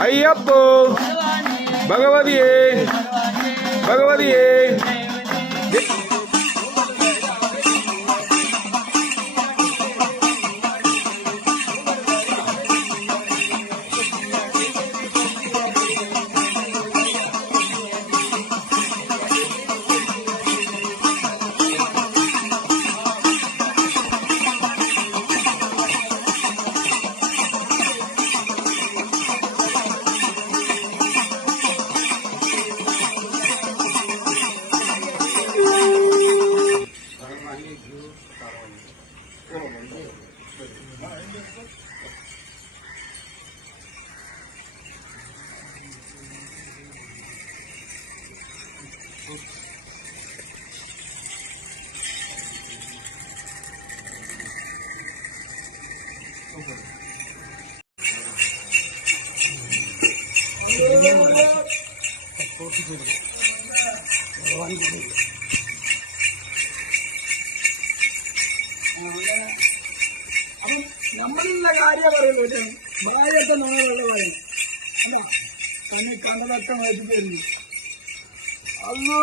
¡Ay, Apo! ¡Vagabadie! ¡Vagabadie! ¡Vagabadie! ഭഗവതിയേ അപ്പം കാര്യം ഭാര്യത്തെ നമ്മളെ പറയും തന്നെ കണ്ടതൊക്കെ മാറ്റി തരുന്നു അല്ലോ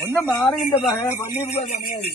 ഒന്ന് മാറിയിന്റെ സഹായ പള്ളിയിൽ പോകാൻ സമയമായി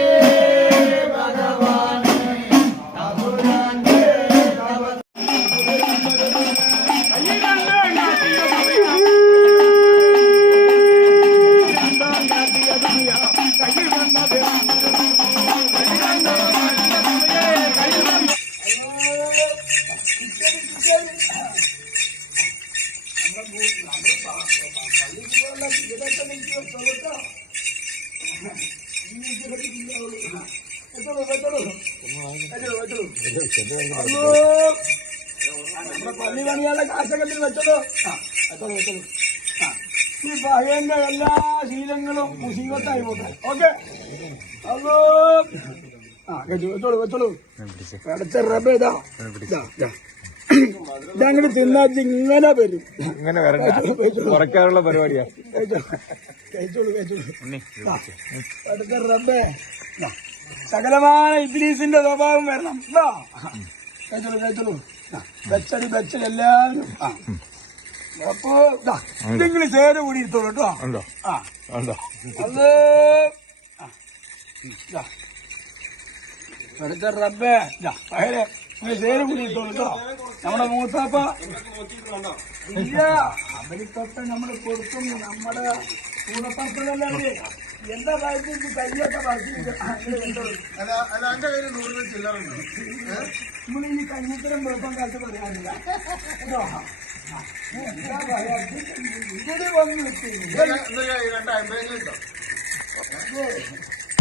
പള്ളി പണിയാനുള്ള കാശൊക്കെ ഇതിൽ വെച്ചതോ ആ വെച്ചോളൂ വെച്ചോളൂ ആ ഈ പയ്യന്റെ എല്ലാ ശീലങ്ങളും മുസീബത്തായി പോട്ടെ ഓക്കെ അല്ലോ ആ വെച്ചോളൂ വെച്ചോളൂ വെച്ചോളൂ അടച്ച റബ്ബ ഇതാ തിന്നാ. ഇങ്ങനെ വരും. ഇങ്ങനെ വരണ്ട. കുറയ്ക്കാനുള്ള പരിപാടിയാ. കഴിച്ചോളൂ കഴിച്ചോളൂ റബ്ബേ. സകലമായ ഇബ്ലീസിന്റെ സ്വഭാവം വരണം. കഴിച്ചോളൂ കഴിച്ചോളൂ. ആ, വെച്ചടി വെച്ചടി എല്ലാവരും. ആ. അപ്പോ ഇതാ ഇതെങ്കിലും ചേര് കൂടി ഇരുത്തോളൂ കേട്ടോ. ആ. അത്. അടുത്ത റബ്ബേ. ഇതാ ചേര് കൂടി ഇരുത്തോളൂ കേട്ടോ. നമ്മുടെ മൂത്താപ്പ ഇല്ല. അവരിക്കൊക്കെ നമ്മൾ കൊടുക്കും നമ്മുടെ കൂടപ്പറപ്പുകളല്ലേ എന്താ കാര്യത്തിൽ കയ്യൊക്കെ നമ്മൾ ഈ കഞ്ഞിത്തരം വെളുപ്പം കാലത്ത് പറയാനില്ല കേട്ടോ? ഇവിടെ വന്ന്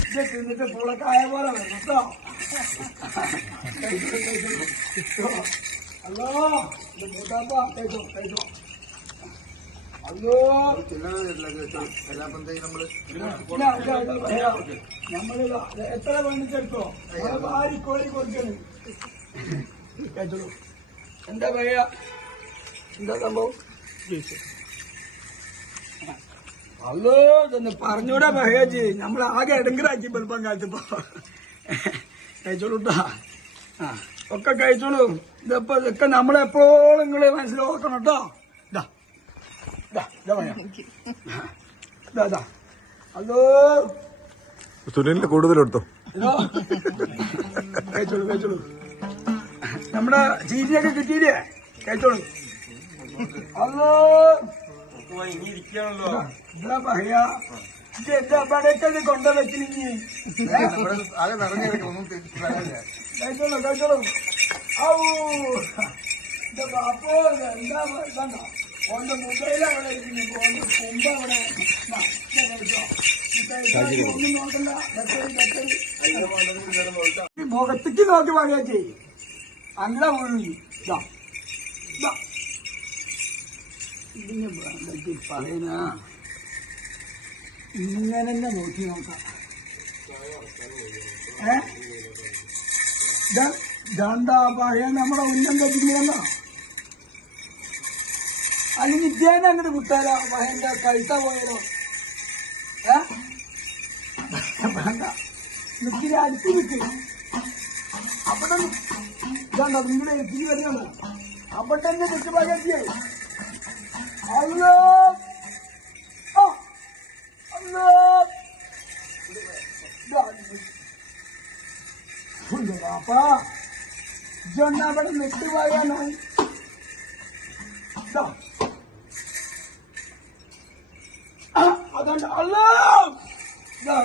ഇത് തിന്നിട്ട് പുളക്കായ പോലെ വരും കേട്ടോ. കഴിച്ചോ അയ്യോ നമ്മൾ എത്ര ഭാര്യ കോഴി കൊടുക്കണ് എന്താ പറയാ എന്താ സംഭവം അല്ലോ ഇതൊന്ന് പറഞ്ഞൂടെ മഹേജ്. നമ്മൾ ആകെ ഇടങ്കരാക്കി ബൽപ്പം കാലത്തിപ്പോ കഴിച്ചോളൂട്ടാ. ആ ഒക്കെ കഴിച്ചോളൂ. ഇതപ്പോ ഇതൊക്കെ നമ്മളെപ്പോഴും നിങ്ങൾ മനസ്സിലാക്കണം കേട്ടോ. ഇതാ ഇതാ ഇതാ പറയാ ഇതാ ഇതാ ഹലോ സുനിലിന് കൂടുതലെടുത്തോ? ഇതോ കഴിച്ചോളൂ കഴിച്ചോളൂ. നമ്മുടെ ചീരിയൊക്കെ കിട്ടിയില്ലേ? കഴിച്ചോളൂ. ഹലോ എന്താ പറയാ ഇത് എന്താ പടക്കത് കൊണ്ടുവച്ചിനി കഴിച്ചോളൂ കഴിച്ചോളൂ ഔ. ഇത് അപ്പോ എന്താ കണ്ടോ ഓന്റെ മുതല അവിടെ ഇരിക്കുന്നു. ഓന്റെ കൊമ്പ് അവിടെ ദാ, ഇത്. കഴിച്ചോ. ഒന്നും നോക്കണ്ട ബെറ്ററി ബെറ്ററി ഈ മുഖത്തേക്ക് നോക്കി പറയാ ചെയ്യും അങ്ങനെ വീഴുന്നു ഇതിന് പറയുന്ന ഇങ്ങനെ തന്നെ നോക്കി നോക്കാം. ഏ? പഴയ നമ്മുടെ ഉന്നം കത്തിക്കുന്ന അല്ലെങ്കിൽ ഇദ്ദേഹം അങ്ങോട്ട് വിട്ടാലോ? പഴയന്റെ കഴുത്ത പോയാലോ? ഏ? വേണ്ട. നിൽക്കില്ല അവിടെ ഇതാണ്ടോ? നിങ്ങളുടെ എത്തി അവിടെ തന്നെ ചുറ്റുപാടിയായി അപ്പാ ഇജൊന്ന് അവിടെ നിട്ടുപോയാനായി അതുകൊണ്ട് അല്ലോ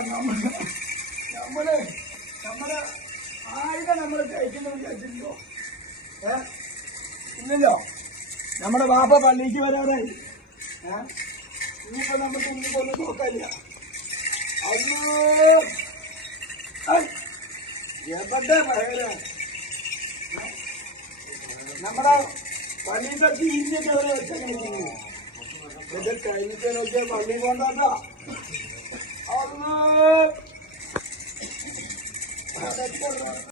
നമ്മൾ നമ്മളെ നമ്മൾ ഏ? ഇല്ലല്ലോ. നമ്മുടെ ബാപ്പ പള്ളിക്ക് വരാറായി. ഏ? ഇനിയിപ്പോ നമുക്ക് ഇന്നിപ്പോ ഒന്നും നോക്കാനില്ല. അല്ലോ ഐ, എവിടെ പറയാ നമ്മുടെ പള്ളിയുടെ തീരിന്റെ അവിടെ വെച്ചങ്ങനെ ഇത് കഴിഞ്ഞിട്ട് നോക്കിയാൽ പള്ളി കൊണ്ടാ അല്ലോ